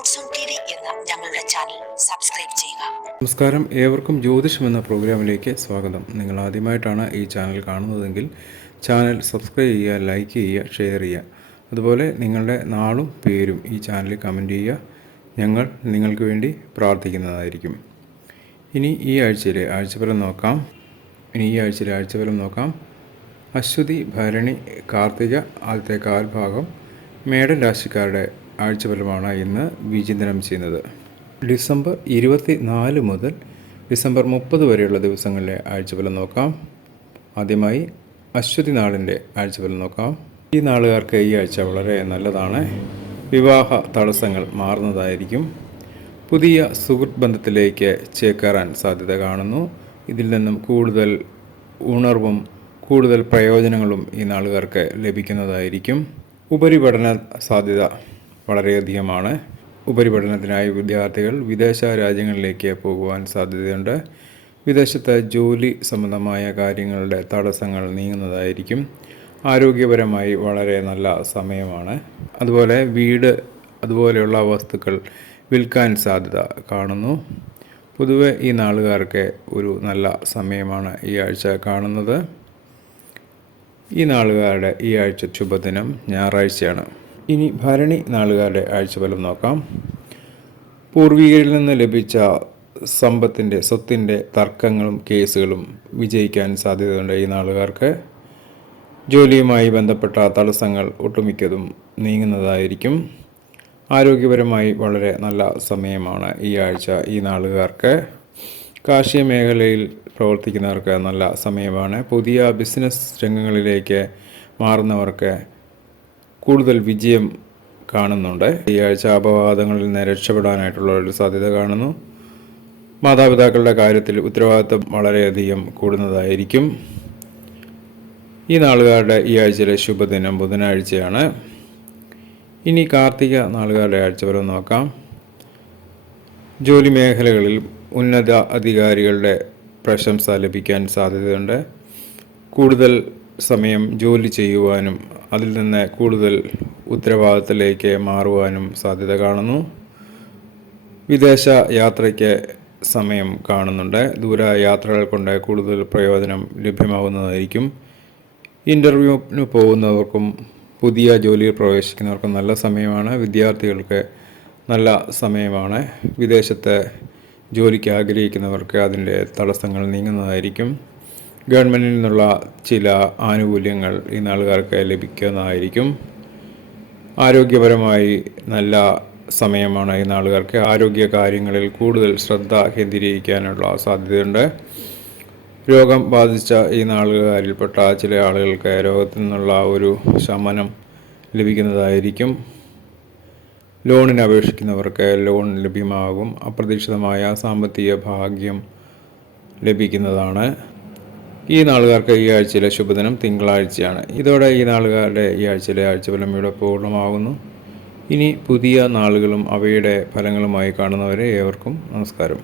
Roads on T V എന്ന ഞങ്ങളുടെ channel subscribe ചെയ്യുക. നമസ്കാരം, ഏവർക്കും ജ്യോതിഷം എന്ന പ്രോഗ്രാമിലേക്ക് സ്വാഗതം. നിങ്ങൾ ആദ്യമായിട്ടാണ് ഈ ചാനൽ കാണുന്നതെങ്കിൽ ചാനൽ സബ്സ്ക്രൈബ് ചെയ്യുക, ലൈക്ക് ചെയ്യുക, ഷെയർ ചെയ്യുക. അതുപോലെ നിങ്ങളുടെ നാളും പേരും ഈ ചാനലിൽ കമൻറ്റ് ചെയ്യുക. ഞങ്ങൾ നിങ്ങൾക്ക് വേണ്ടി പ്രാർത്ഥിക്കുന്നതായിരിക്കും. ഇനി ഈ ആഴ്ചയിലെ ആഴ്ചഫലം നോക്കാം. അശ്വതി, ഭരണി, കാർത്തിക ആദ്യത്തെ കാൽഭാഗം മേടൻ രാശിക്കാരുടെ ആഴ്ചഫലമാണ് ഇന്ന് വിചിന്തനം ചെയ്യുന്നത്. ഡിസംബർ 24 മുതൽ ഡിസംബർ 30 വരെയുള്ള ദിവസങ്ങളിലെ ആഴ്ചഫലം നോക്കാം. ആദ്യമായി അശ്വതി നാളിൻ്റെ ആഴ്ചഫലം നോക്കാം. ഈ നാളുകാർക്ക് ഈ ആഴ്ച വളരെ നല്ലതാണ്. വിവാഹ തടസ്സങ്ങൾ മാറുന്നതായിരിക്കും. പുതിയ സുഹൃത്ത് ബന്ധത്തിലേക്ക് ചേക്കേറാൻ സാധ്യത കാണുന്നു. ഇതിൽ നിന്നും കൂടുതൽ ഉണർവും കൂടുതൽ പ്രയോജനങ്ങളും ഈ നാളുകാർക്ക് ലഭിക്കുന്നതായിരിക്കും. ഉപരിപഠന സാധ്യത വളരെയധികമാണ്. ഉപരിപഠനത്തിനായി വിദ്യാർത്ഥികൾ വിദേശ രാജ്യങ്ങളിലേക്ക് പോകുവാൻ സാധ്യതയുണ്ട്. വിദേശത്ത് ജോലി സംബന്ധമായ കാര്യങ്ങളുടെ തടസ്സങ്ങൾ നീങ്ങുന്നതായിരിക്കും. ആരോഗ്യപരമായി വളരെ നല്ല സമയമാണ്. അതുപോലെ വീട് അതുപോലെയുള്ള വസ്തുക്കൾ വിൽക്കാൻ സാധ്യത കാണുന്നു. പൊതുവെ ഈ നാളുകാർക്ക് ഒരു നല്ല സമയമാണ് ഈ ആഴ്ച കാണുന്നത്. ഈ നാളുകാരുടെ ഈ ആഴ്ച ശുഭദിനം ഞായറാഴ്ചയാണ്. ഇനി ഭരണി നാളുകാരുടെ ആഴ്ചഫലം നോക്കാം. പൂർവികരിൽ നിന്ന് ലഭിച്ച സ്വത്തിൻ്റെ തർക്കങ്ങളും കേസുകളും വിജയിക്കാൻ സാധ്യതയുണ്ട്. ഈ നാളുകാർക്ക് ജോലിയുമായി ബന്ധപ്പെട്ട തടസ്സങ്ങൾ ഒട്ടുമിക്കതും നീങ്ങുന്നതായിരിക്കും. ആരോഗ്യപരമായി വളരെ നല്ല സമയമാണ് ഈ ആഴ്ച ഈ നാളുകാർക്ക്. കാർഷിക മേഖലയിൽ പ്രവർത്തിക്കുന്നവർക്ക് നല്ല സമയമാണ്. പുതിയ ബിസിനസ് രംഗങ്ങളിലേക്ക് മാറുന്നവർക്ക് കൂടുതൽ വിജയം കാണുന്നുണ്ട്. ഈ ആഴ്ച അപവാദങ്ങളിൽ നിന്ന് രക്ഷപ്പെടാനായിട്ടുള്ള ഒരു സാധ്യത കാണുന്നു. മാതാപിതാക്കളുടെ കാര്യത്തിൽ ഉത്തരവാദിത്വം വളരെയധികം കൂടുന്നതായിരിക്കും. ഈ നാളുകാരുടെ ഈ ആഴ്ചയിലെ ശുഭദിനം ബുധനാഴ്ചയാണ്. ഇനി കാർത്തിക നാളുകാരുടെ ആഴ്ചഫലം നോക്കാം. ജോലി മേഖലകളിൽ ഉന്നത അധികാരികളുടെ പ്രശംസ ലഭിക്കാൻ സാധ്യതയുണ്ട്. കൂടുതൽ സമയം ജോലി ചെയ്യുവാനും അതിൽ നിന്ന് കൂടുതൽ ഉത്തരവാദിത്തത്തിലേക്ക് മാറുവാനും സാധ്യത കാണുന്നു. വിദേശ യാത്രയ്ക്ക് സമയം കാണുന്നുണ്ട്. ദൂര യാത്രകൾ കൊണ്ട് കൂടുതൽ പ്രയോജനം ലഭ്യമാകുന്നതായിരിക്കും. ഇൻ്റർവ്യൂവിന് പോകുന്നവർക്കും പുതിയ ജോലിയിൽ പ്രവേശിക്കുന്നവർക്കും നല്ല സമയമാണ്. വിദ്യാർത്ഥികൾക്ക് നല്ല സമയമാണ്. വിദേശത്ത് ജോലിക്ക് ആഗ്രഹിക്കുന്നവർക്ക് അതിൻ്റെ തടസ്സങ്ങൾ നീങ്ങുന്നതായിരിക്കും. ഗവൺമെൻറ്റിൽ നിന്നുള്ള ചില ആനുകൂല്യങ്ങൾ ഈ നാളുകാർക്ക് ലഭിക്കുന്നതായിരിക്കും. ആരോഗ്യപരമായി നല്ല സമയമാണ് ഈ നാളുകാർക്ക്. ആരോഗ്യ കാര്യങ്ങളിൽ കൂടുതൽ ശ്രദ്ധ കേന്ദ്രീകരിക്കാനുള്ള സാധ്യതയുണ്ട്. രോഗം ബാധിച്ച ഈ നാളുകാരിൽപ്പെട്ട ചില ആളുകൾക്ക് രോഗത്തിൽ നിന്നുള്ള ഒരു ശമനം ലഭിക്കുന്നതായിരിക്കും. ലോണിന് അപേക്ഷിക്കുന്നവർക്ക് ലോൺ ലഭ്യമാകും. അപ്രതീക്ഷിതമായ സാമ്പത്തിക ഭാഗ്യം ലഭിക്കുന്നതാണ്. ഈ നാളുകാർക്ക് ഈ ആഴ്ചയിലെ ശുഭദിനം തിങ്കളാഴ്ചയാണ്. ഇതോടെ ഈ നാളുകാരുടെ ഈ ആഴ്ചയിലെ ആഴ്ചഫലം ഇവിടെ പൂർണ്ണമാകുന്നു. ഇനി പുതിയ നാളുകളും അവയുടെ ഫലങ്ങളുമായി കാണുന്നവരെ ഏവർക്കും നമസ്കാരം.